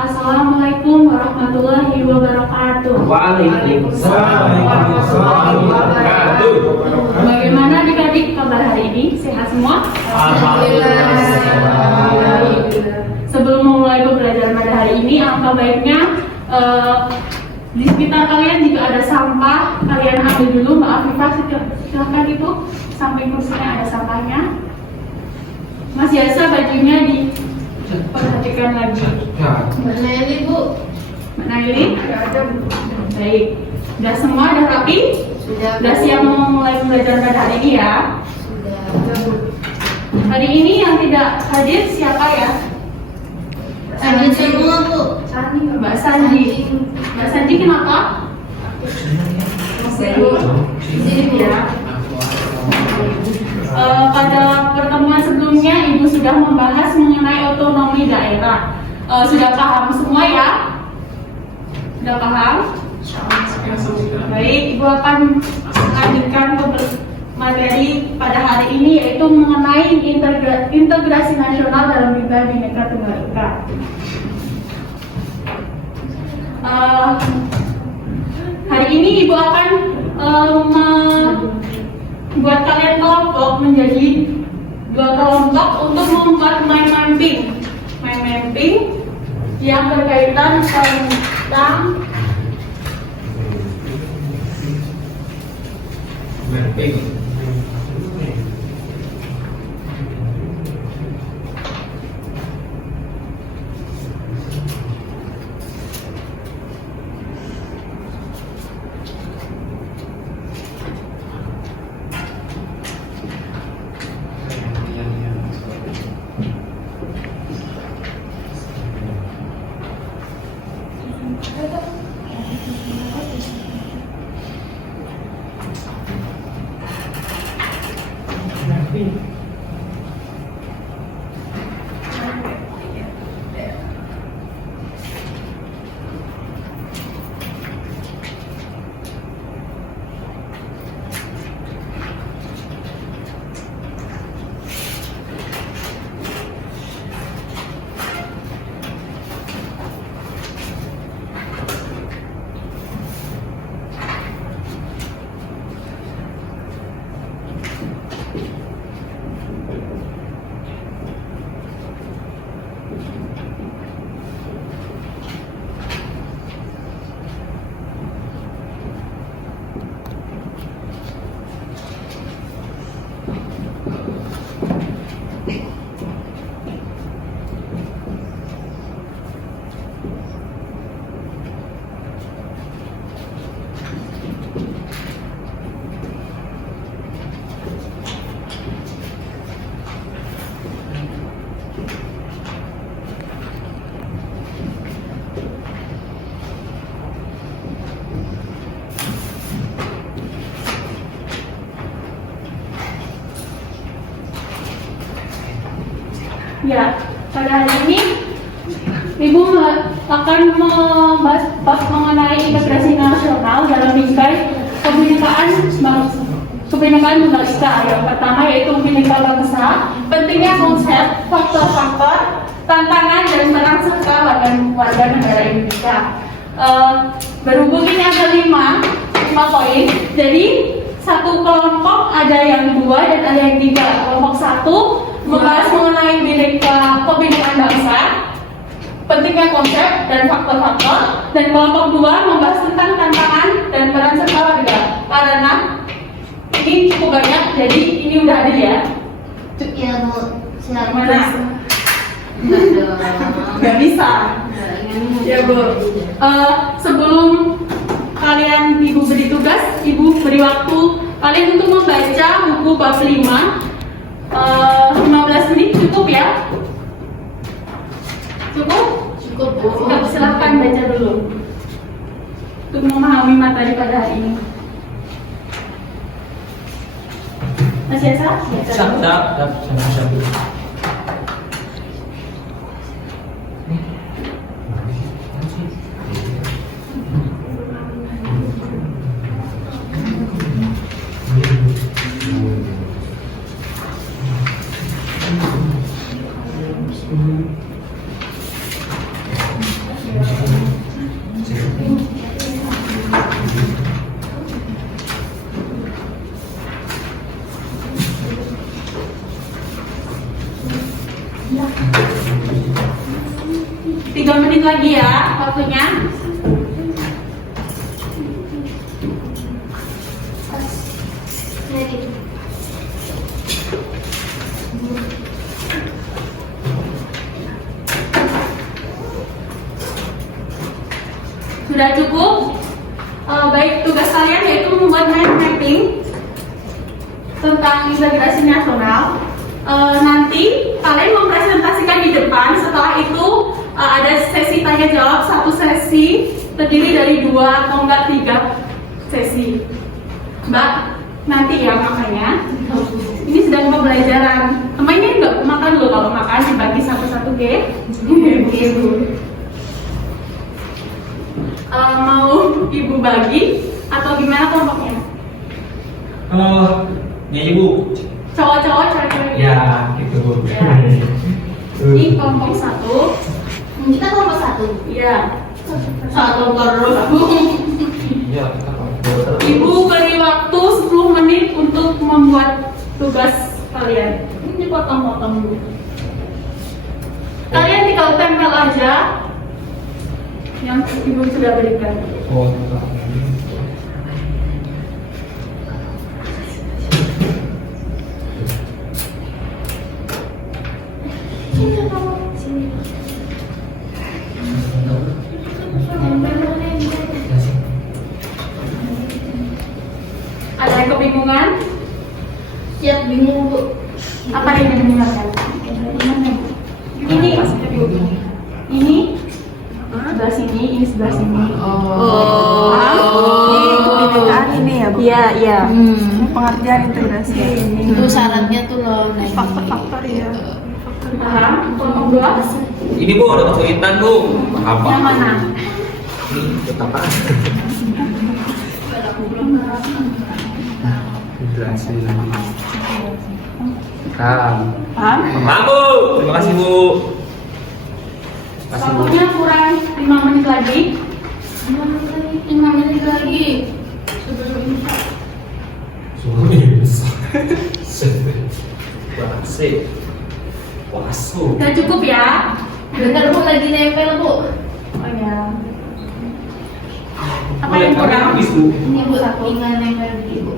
Assalamualaikum warahmatullahi wabarakatuh. Waalaikumsalam warahmatullahi wabarakatuh. Bagaimana adik-adik kabar hari ini? Sehat semua? Alhamdulillah. Sebelum memulai pembelajaran pada hari ini, alangkah baiknya di sekitar kalian jika ada sampah, kalian ambil dulu. Mbak Afifah, silahkan itu samping kursinya ada sampahnya. Mas Yasa, bajunya diperhatikan lagi. Mbak Naili, Bu. Mbak Naili? Ada, Bu. Baik. Sudah semua, udah rapi? Sudah siap memulai pembelajaran pada hari ini ya? Sudah, Bu. Hari ini yang tidak hadir siapa ya? Ada semua, Bu. Mbak Sanji. Mbak Sanji kenapa? Sibuk ya. Pada pertemuan sebelumnya Ibu sudah membahas mengenai otonomi daerah. Sudah paham semua ya? Sudah paham? Baik, Ibu akan melanjutkan materi pada hari ini, yaitu mengenai integrasi nasional dalam bidang Bhinneka Tunggal Ika. Hari ini Ibu akan membuat kalian kelompok menjadi 2 kelompok untuk membuat mind mapping yang berkaitan tentang ya, pada hari ini Ibu akan membahas mengenai integrasi nasional dalam bingkai kebinekaan Tunggal Ika. Yang pertama yaitu Bhinneka Bangsa, pentingnya konsep, faktor-faktor, tantangan dan peran serta warga negara Indonesia. Berhubung ini ada 5 poin, jadi satu kelompok ada yang 2 dan ada yang 3. Kelompok 1 membahas mengenai kebinekaan bangsa, pentingnya konsep dan faktor-faktor, dan kelompok 2 membahas tentang tantangan dan peran serta warga. Karena ini cukup banyak, jadi ini udah ada ya. Ya, Bu. Silakan. Mana? Nggak bisa. Ya, Bu. Sebelum kalian Ibu beri tugas, Ibu beri waktu kalian untuk membaca buku bab 5. 15 menit cukup ya? Cukup? Cukup, Bu. Silahkan baca dulu untuk memahami materi pada hari ini. Mas Yasa? 3 menit lagi ya waktunya. Sudah cukup? Baik, tugas kalian yaitu membuat mind mapping tentang integrasi nasional. Nanti kalian mempresentasikan di depan. Setelah itu ada sesi tanya jawab, satu sesi terdiri dari 2 atau enggak 3 sesi. Mbak, nanti ya makanya. Ini sedang pembelajaran. Ini enggak makan dulu, kalau makan dibagi satu-satu, oke? Mau ibu bagi atau gimana kelompoknya? Ya ibu. Cowok-cowok, cewek-cewek. Ya, gitu bu. Ya. Ini kelompok 1. Kita kelompok 1. Iya. Satu terus. Iya, kita kalau Ibu beri waktu 10 menit untuk membuat tugas kalian. Ini potong-potong dulu. Kalian tinggal tempel aja yang ibu sudah berikan. Oh, Ada yang kebingungan? Siap bingung bu. Apa yang dibingungkan? Ini ini sebelah sini, ini sebelah sini. Kebinekaan ini ya, Bu? Iya, iya. Ini pengertian integrasi ini. Itu syaratnya tuh loh. Faktor-faktor ya. Paham? Kelompok 2? ini bu ada kesulitan bu. Apa? Yang mana? Apa? Jelasin lagi. Paham? Paham bu. Terima kasih bu. Kasih bu. Waktunya kurang 5 menit lagi. 5 menit lagi. Asik. Wasu. Udah cukup ya? Bentar bu lagi nempel bu. Oh ya. Apa yang kurang? Habis bu. Ini bu tinggal nempel di bu.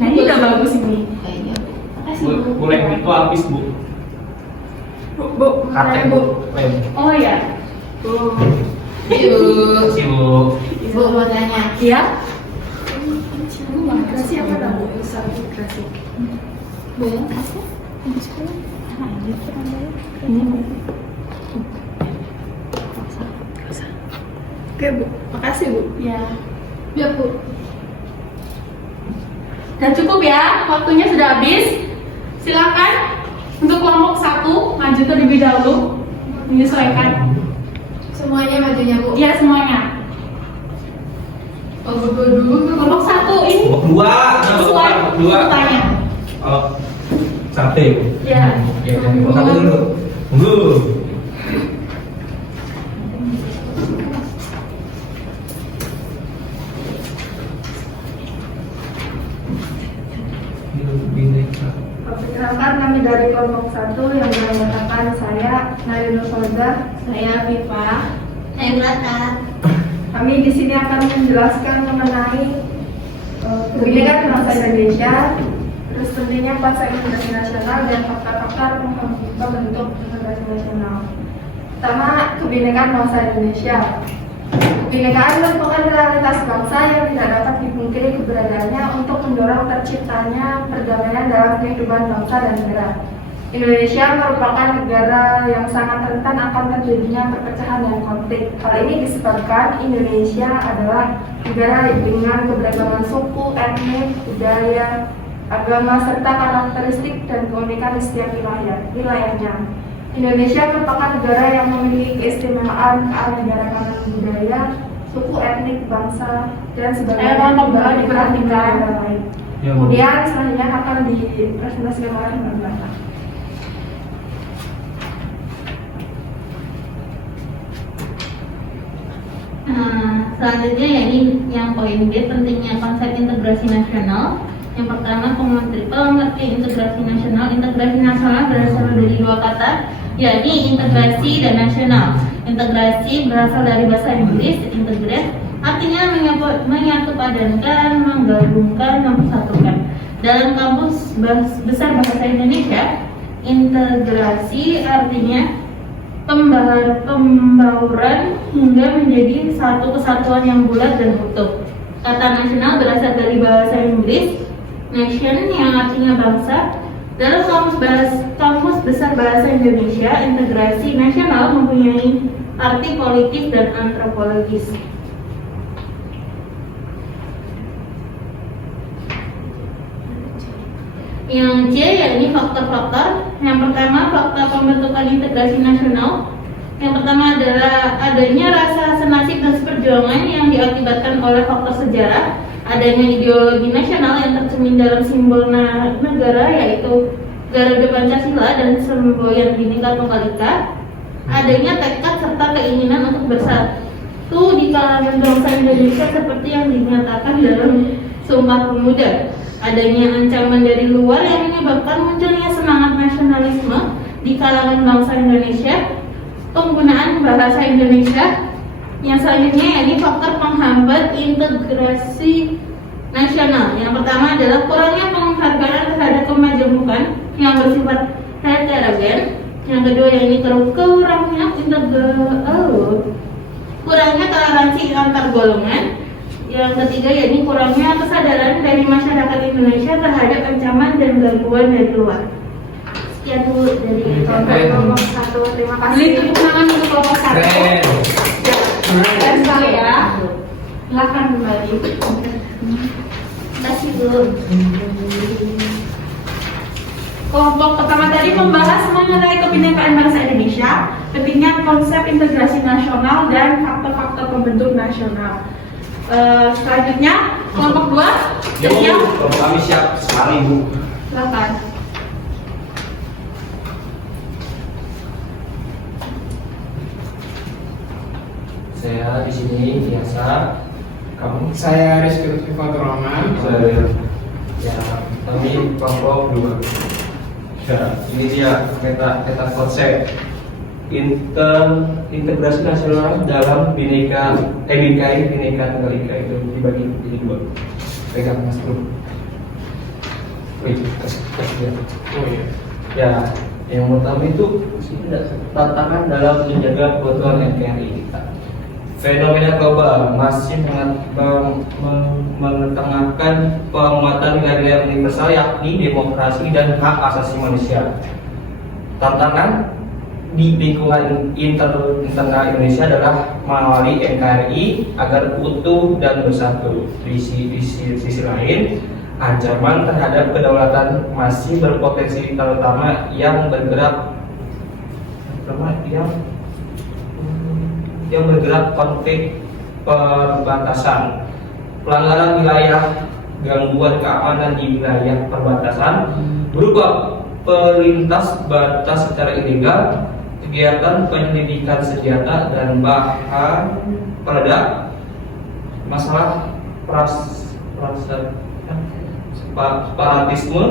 Nah ini udah bagus ini. Kayaknya bu. Makasih Bu. Boleh itu habis bu. Bu, Katen Bu. Lem. Oh ya. Bu. Yuk. Kasih bu. Ibu mau tanya. Iya? Integrasi apa dah, Bu? Usaha integrasi. Bu. Oke, Bu. Makasih, Bu. Iya. Ya bu. Dan cukup ya, waktunya sudah habis. Silakan untuk kelompok 1 maju terlebih dahulu, menyesuaikan. Semuanya majunya bu. Iya semuanya. Oh bu dulu. Kelompok 1 ini Dua. sesuai Dua. urutannya. Oh, sate. Iya. Ya, satu dulu. Tunggu. Perkenalkan kami dari kelompok 1 yang menyatakan saya Narino Solda. Saya Viva. Saya Belata. Kami di sini akan menjelaskan mengenai kebinekaan bangsa Indonesia, terus pentingnya konsep integrasi nasional dan faktor-faktor pembentuk integrasi nasional. Pertama, kebinekaan bangsa Indonesia. Kebinekaan merupakan realitas bangsa yang tidak dapat dipungkiri keberadaannya untuk mendorong terciptanya perdamaian dalam kehidupan bangsa dan negara. Indonesia merupakan negara yang sangat rentan akan terjadinya perpecahan dan konflik. Hal ini disebabkan Indonesia adalah negara dengan keberagaman suku, etnis, budaya, agama, serta karakteristik dan keunikan di setiap wilayahnya. Indonesia merupakan negara yang memiliki keistimewaan keanekaragaman budaya, suku, etnik, bangsa, dan sebagainya. mohon maaf, diperhatikan. negara lain. Ya, Bu. Kemudian selanjutnya akan dipresentasikan oleh Mbak Belata. Selanjutnya ya ini yang poin B, pentingnya konsep integrasi nasional. Yang pertama, pengertian integrasi nasional. Integrasi nasional berasal dari dua kata, yakni integrasi dan nasional. Integrasi berasal dari bahasa Inggris integrate, artinya menyatu padankan, menggabungkan, mempersatukan. Dalam kamus besar bahasa Indonesia, integrasi artinya pembauran hingga menjadi satu kesatuan yang bulat dan utuh. Kata nasional berasal dari bahasa Inggris nation yang artinya bangsa. Dalam kamus besar bahasa Indonesia, integrasi nasional mempunyai arti politik dan antropologis. Yang C yakni faktor-faktor. Yang pertama, faktor pembentukan integrasi nasional. Yang pertama adalah adanya rasa senasib dan seperjuangan yang diakibatkan oleh faktor sejarah, adanya ideologi nasional yang tercermin dalam simbol negara yaitu Garuda Pancasila dan semboyan Bhinneka Tunggal Ika, adanya tekad serta keinginan untuk bersatu di kalangan bangsa Indonesia seperti yang dinyatakan dalam Sumpah Pemuda, adanya ancaman dari luar yang menyebabkan munculnya semangat nasionalisme di kalangan bangsa Indonesia, penggunaan bahasa Indonesia. Yang selanjutnya yakni faktor penghambat integrasi nasional. Yang pertama adalah kurangnya penghargaan terhadap kemajemukan yang bersifat heterogen. Yang kedua yakni kurangnya toleransi antar golongan. Yang ketiga yakni kurangnya kesadaran dari masyarakat Indonesia terhadap ancaman dan gangguan dari luar. Sekian dulu dari Kelompok 1. Terima kasih. Beli tepuk tangan untuk kelompok 1. Keren. Dan saya silakan kembali. kasih dulu. Kelompok pertama tadi membahas mengenai kebinekaan bangsa Indonesia, pentingnya konsep integrasi nasional dan faktor-faktor pembentuk nasional. Selanjutnya kelompok 2, Yo, kalau kami siap sekali Bu. silakan. Saya di sini biasa. Kamu? Saya Rizky Lutfi Fatur Rahman. Saya ya kami kelompok 2. Ya, ini dia peta konsep integrasi nasional dalam Bhinneka Tunggal Ika itu dibagi jadi 2. Pegang Mas Bro. Wih, kasih lihat. Oh iya. Ya, yang pertama itu tantangan dalam menjaga keutuhan NKRI kita. Fenomena global masih mengetengahkan penguatan nilai-nilai universal yakni demokrasi dan hak asasi manusia. Tantangan di lingkungan internal Indonesia adalah melalui NKRI agar utuh dan bersatu. Di sisi lain, ancaman terhadap kedaulatan masih berpotensi, terutama yang bergerak konflik perbatasan, pelanggaran wilayah, gangguan keamanan di wilayah perbatasan berupa pelintas batas secara ilegal, kegiatan penyelidikan senjata dan bahan peledak, masalah separatisme,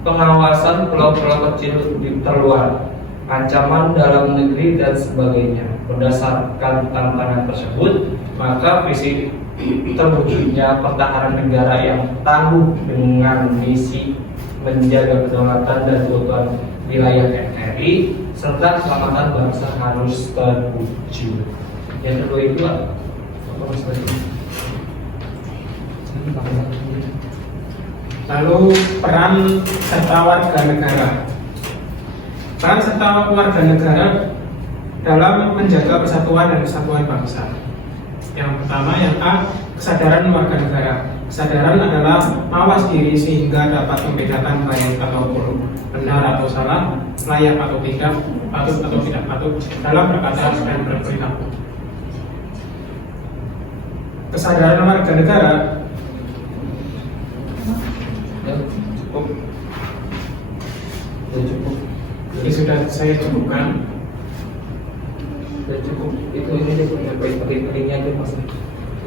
pengawasan pulau-pulau kecil di terluar, ancaman dalam negeri dan sebagainya. Berdasarkan tantangan tersebut, maka visi terwujudnya pertahanan negara yang tangguh dengan misi menjaga kedaulatan dan keutuhan wilayah NKRI serta keselamatan bangsa harus terwujud. Yang kedua itu apa Mas tadi? Lalu peran serta warga negara. Peran serta warga negara dalam menjaga persatuan dan kesatuan bangsa. Yang pertama, yang A, kesadaran warga negara. Kesadaran adalah mawas diri sehingga dapat membedakan baik atau buruk, benar atau salah, layak atau tidak, patut atau tidak patut dalam berkata dan berperilaku. Kesadaran warga negara Ya, cukup. Ya, cukup. ini sudah saya cukupkan. Ya, cukup. Itu ini deh, pentingnya aja Mas.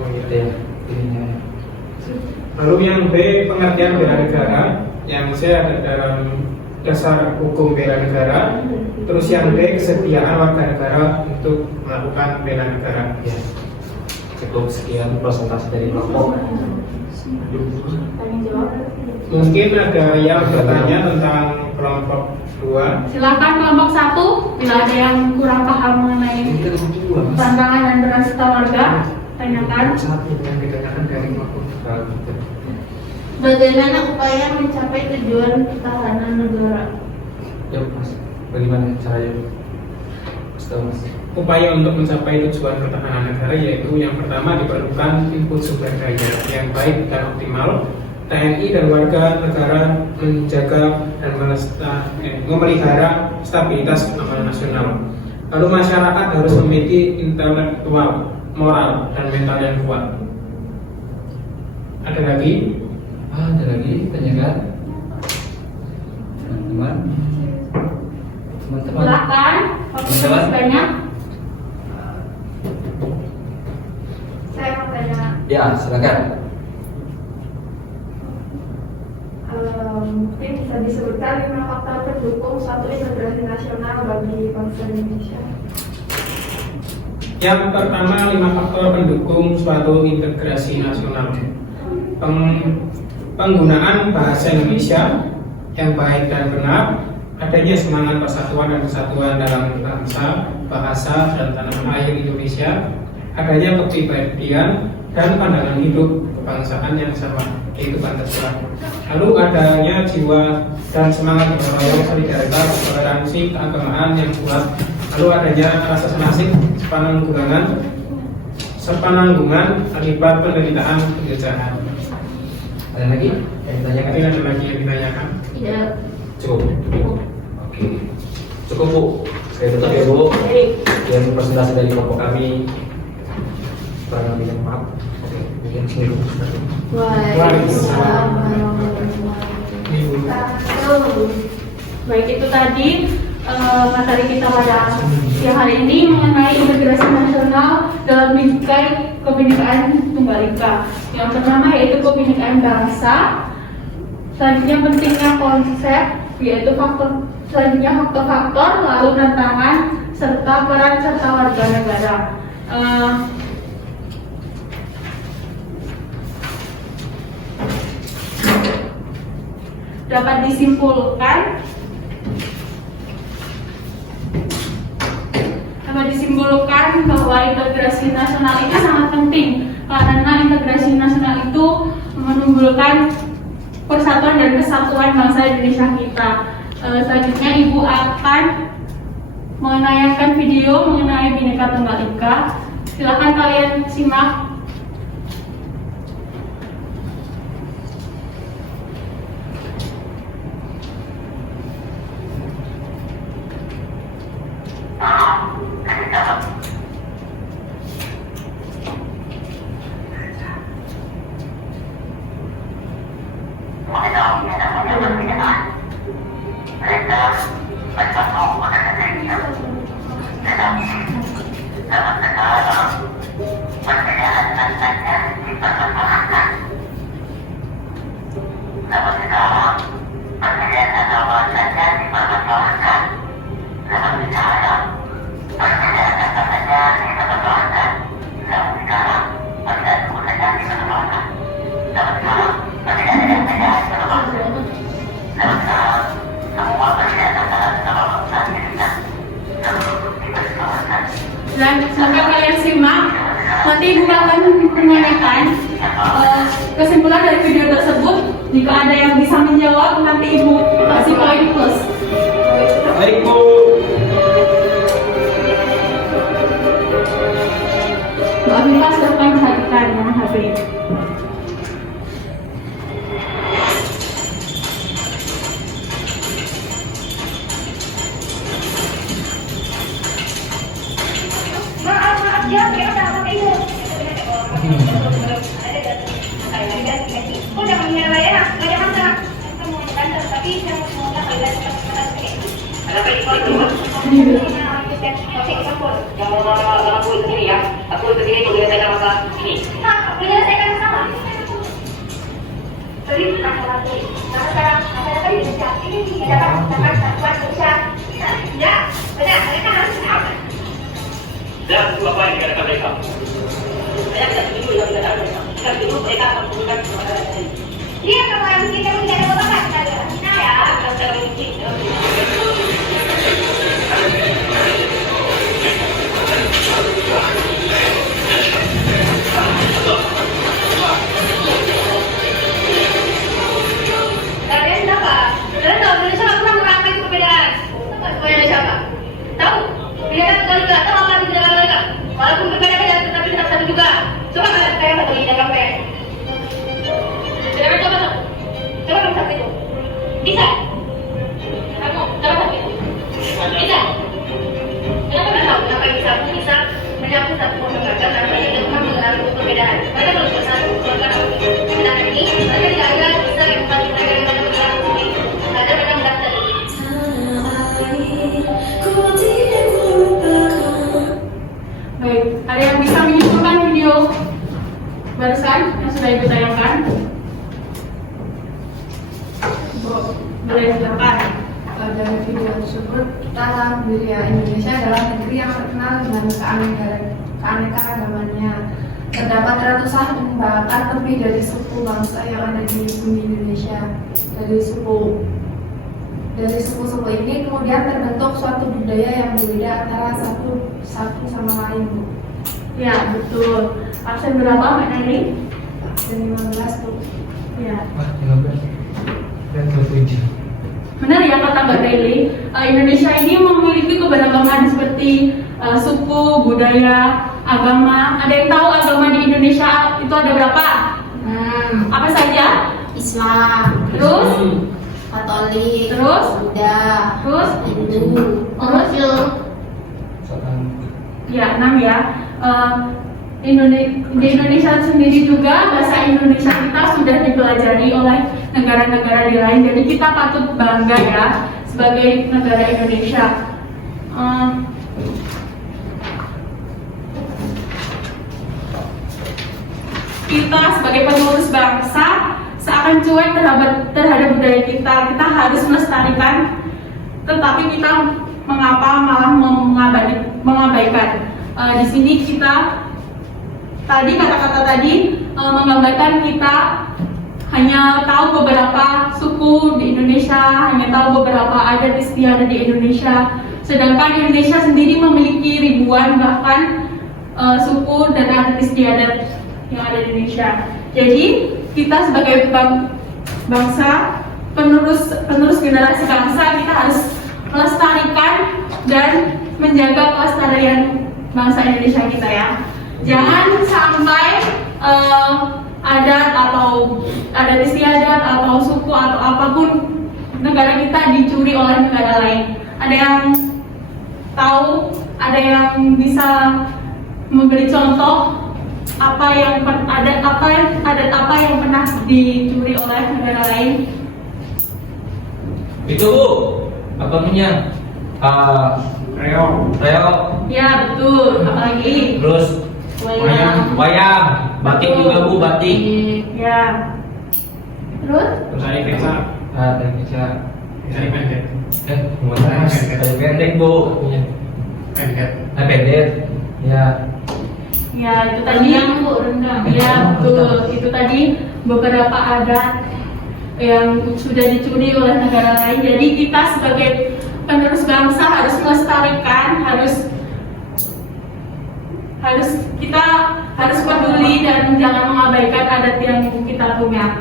Oh, iya. Ya, ininya. Lalu yang B, pengertian bela negara, yang C ada dasar hukum bela negara. Terus yang B, kesediaan warga negara untuk melakukan bela negara. Ya. Cukup sekian presentasi dari kelompok. Tanya jawab. Mungkin ada yang bertanya tentang kelompok 2. Silakan kelompok 1 bila ada yang kurang paham mengenai tantangan dan peran serta warga, tanyakan. Satu yang ditanyakan dari kelompok 2. Bagaimana upaya mencapai tujuan pertahanan negara? Ya Mas, bagaimana caranya? Mas. Upaya untuk mencapai tujuan pertahanan negara yaitu yang pertama diperlukan input sumber daya yang baik dan optimal. TNI dan warga negara menjaga dan memelihara stabilitas keamanan nasional. Lalu masyarakat harus memiliki intelektual, moral, dan mental yang kuat. Ada lagi? Ada lagi tanyakan? Teman-teman. Silakan, waktu masih banyak. Saya mau tanya, Ya, silakan. mungkin bisa disebutkan 5 faktor pendukung suatu integrasi nasional bagi bangsa Indonesia. Yang pertama, 5 faktor pendukung suatu integrasi nasional. Penggunaan bahasa Indonesia yang baik dan benar, adanya semangat persatuan dan kesatuan dalam bangsa, bahasa, dan tanah air Indonesia, adanya kepribadian dan pandangan hidup kebangsaan yang sama, yaitu Pancasila. Lalu adanya jiwa dan semangat gotong royong, solidaritas, toleransi, keagamaan yang kuat. Lalu adanya rasa senasib, sepenanggungan akibat penderitaan penjajahan. Ada lagi yang ditanyakan? Mungkin ada lagi yang ditanyakan? Tidak. Cukup. Oke. Cukup Bu. Saya tutup ya Bu. Yang presentasi dari kelompok kami. Kurang lebih maaf. Oke. Mungkin sini Bu. Waalaikumsalam warahmatullahi wabarakatuh. Baik, itu tadi materi kita pada siang hari ini mengenai integrasi nasional dalam bingkai kebinekaan Tunggal Ika. Yang pertama yaitu kebinekaan bangsa. Selanjutnya pentingnya konsep, yaitu selanjutnya faktor-faktor, lalu tantangan serta peran serta warga negara. Dapat disimpulkan bahwa integrasi nasional itu sangat penting karena integrasi nasional itu menimbulkan persatuan dan kesatuan bangsa Indonesia kita. Selanjutnya Ibu akan menayangkan video mengenai Bhinneka Tunggal Ika. Silakan kalian simak. Dan sambil kalian simak, nanti Ibu akan menanyakan kesimpulan dari video tersebut. Jika ada yang bisa menjawab, nanti Ibu kasih poin plus. Baik Bu. Bu Afifah silakan perhatikan yang HP. Dan apa yang dikatakan mereka? Saya tidak setuju yang dikatakan mereka. Kita setuju mereka akan menggunakan kebenaran ini. Iya, kalau yang kita tidak ada apa-apa, kita ada. Kita ya, kita ada mungkin. Kalian siapa? Kalian tahu Indonesia nggak pernah merangkai perbedaan. Kalian siapa? Tahu? Beda sekali nggak tahu apa yang dilakukan mereka. Walaupun berbeda-beda, tetapi tetap satu juga. Coba kalian saya satu di dalam PN. Coba coba coba. Coba kamu satu itu. Bisa? Kamu coba satu itu. Bisa? Kenapa nggak tahu? Kenapa bisa? Aku bisa menyambut satu pembaca karena saya tidak pernah mengenal perbedaan. Mereka kalau bersatu, mereka benar ini, mereka tidak ada bisa yang paling mereka yang ada bergerak sendiri. Tidak ada mereka mendaftar. Baik, ada yang bisa menyimpulkan video barusan yang sudah ibu tayangkan? Boleh silakan. Dari video tersebut kita alhamdulillah Indonesia adalah negeri yang terkenal dengan keanekaragamannya. Terdapat ratusan bahkan lebih dari suku bangsa yang ada di bumi Indonesia. Dari suku-suku ini kemudian terbentuk suatu budaya yang berbeda antara satu sama lain, Bu. Ya, betul. Absen berapa, Mbak Nani? Absen 15, Bu. Ya. Wah, 15. Dan 27. Benar ya kata Mbak Daily, Indonesia ini memiliki keberagaman seperti suku, budaya, agama. Ada yang tahu agama di Indonesia itu ada berapa? Apa saja? Islam, Terus? Katolik, Terus? Buddha, Terus? Hindu, Muslim. Ya, 6 ya. Di Indonesia sendiri juga bahasa Indonesia kita sudah dipelajari oleh negara-negara di lain. Jadi kita patut bangga ya sebagai negara Indonesia. Kita sebagai penerus bangsa seakan cuek terhadap budaya kita. Kita harus melestarikan, tetapi kita mengapa malah mengabaikan? Di sini kita kata-kata tadi menggambarkan kita hanya tahu beberapa suku di Indonesia, hanya tahu beberapa adat istiadat di Indonesia. Sedangkan Indonesia sendiri memiliki ribuan bahkan suku dan adat istiadat yang ada di Indonesia. Jadi kita sebagai bangsa, penerus generasi bangsa, kita harus melestarikan dan menjaga kelestarian bangsa Indonesia kita ya. Jangan sampai adat atau adat istiadat atau suku atau apapun negara kita dicuri oleh negara lain. Ada yang tahu, ada yang bisa memberi contoh adat apa yang pernah dicuri oleh negara lain? Itu Bu, apa namanya? Reog. Ya betul. Apalagi? Terus wayang, batik juga Bu, batik. Ya. Terus? Saya kira Ada bisa. saya pendek. Ada pendek Bu. Pendek. Pendek. Ya. Ya itu tadi. Rendang. Ya betul. Itu tadi beberapa adat yang sudah dicuri oleh negara lain. Jadi kita sebagai penerus bangsa harus melestarikan, kita harus peduli dan jangan mengabaikan adat yang kita punya.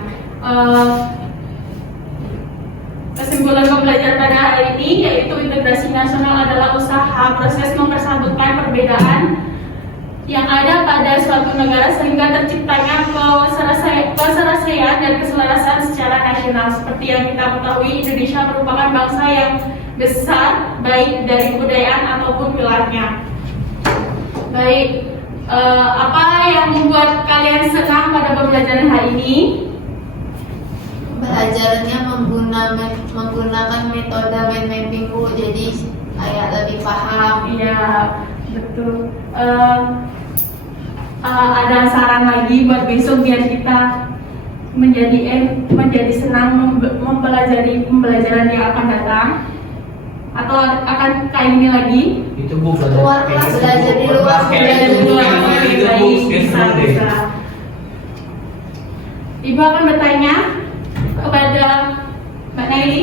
Kesimpulan pembelajaran pada hari ini yaitu integrasi nasional adalah usaha proses mempersatukan perbedaan yang ada pada suatu negara sehingga terciptanya keserasian dan keselarasan secara nasional. Seperti yang kita ketahui, Indonesia merupakan bangsa yang besar baik dari kebudayaan ataupun wilayahnya. Baik, apa yang membuat kalian senang pada pembelajaran hari ini? Belajarnya menggunakan metode mind mapping Bu, jadi kayak lebih paham. Iya, betul. Ada saran lagi buat besok biar kita menjadi senang mempelajari pembelajaran yang akan datang, atau akan kayak ini lagi? Itu Bu Keluar kelas, belajar di luar, Belajar di luar. Oke, baik, bisa. Ibu akan bertanya kepada Mbak Naili,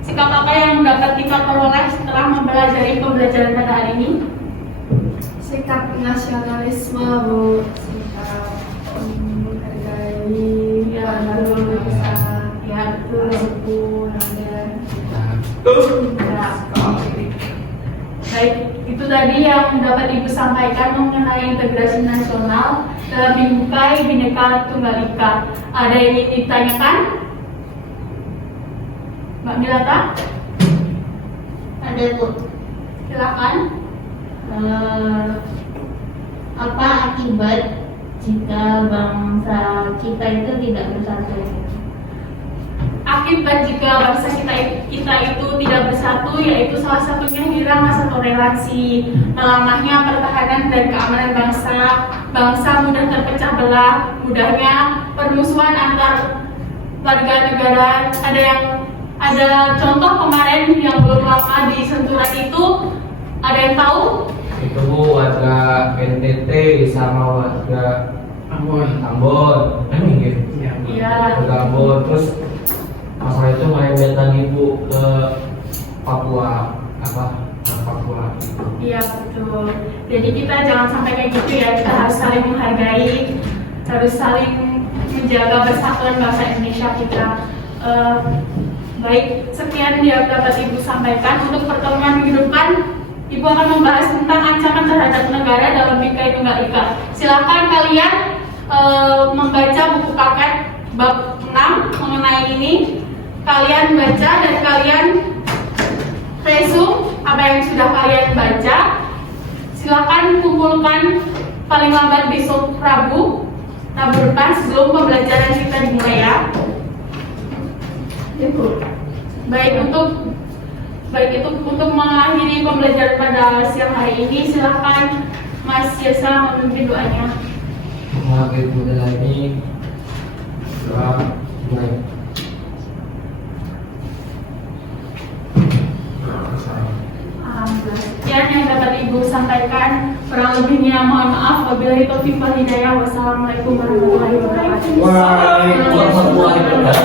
sikap apa yang dapat kita peroleh setelah mempelajari pembelajaran pada hari ini? sikap nasionalisme, Bu. Sikap menghargai Ya, betul bisa Ya, betul. rukun ada. Ya. Baik, itu tadi yang dapat Ibu sampaikan mengenai integrasi nasional dalam Bingkai Bhinneka Tunggal Ika. Ada yang ingin ditanyakan? Mbak Milata, Ada Bu. silakan. Apa akibat jika bangsa kita itu tidak bersatu? Akibat jika bangsa kita itu tidak bersatu, yaitu salah satunya hilang rasa toleransi, melamahnya pertahanan dan keamanan bangsa mudah terpecah belah, mudahnya permusuhan antar warga negara. Ada contoh kemarin yang belum lama di Senturan itu, ada yang tahu? Itu Bu warga NTT sama warga Ambon. Gitu. Iya. Warga Ambon. Terus masalah itu merembet lagi Bu ke Papua. Papua. Iya, betul. Jadi kita jangan sampai kayak gitu ya. Kita harus saling menghargai, harus saling menjaga persatuan bangsa Indonesia kita. Baik, sekian yang dapat Ibu sampaikan. Untuk pertemuan minggu depan, Ibu akan membahas tentang ancaman terhadap negara dalam Bingkai Tunggal Ika. Silakan kalian membaca buku paket bab 6 mengenai ini. Kalian baca dan kalian resume apa yang sudah kalian baca. Silakan kumpulkan paling lambat besok Rabu depan sebelum pembelajaran kita dimulai ya. Baik, untuk mengakhiri pembelajaran pada siang hari ini, silakan Mas Yesa memimpin doanya. Mengakhiri pembelajaran ini doa mulai. Sekian yang dapat Ibu sampaikan. Kurang lebihnya mohon maaf. Wabillahi taufiq wal hidayah. Wassalamualaikum warahmatullahi wabarakatuh. Waalaikumsalam warahmatullahi wabarakatuh.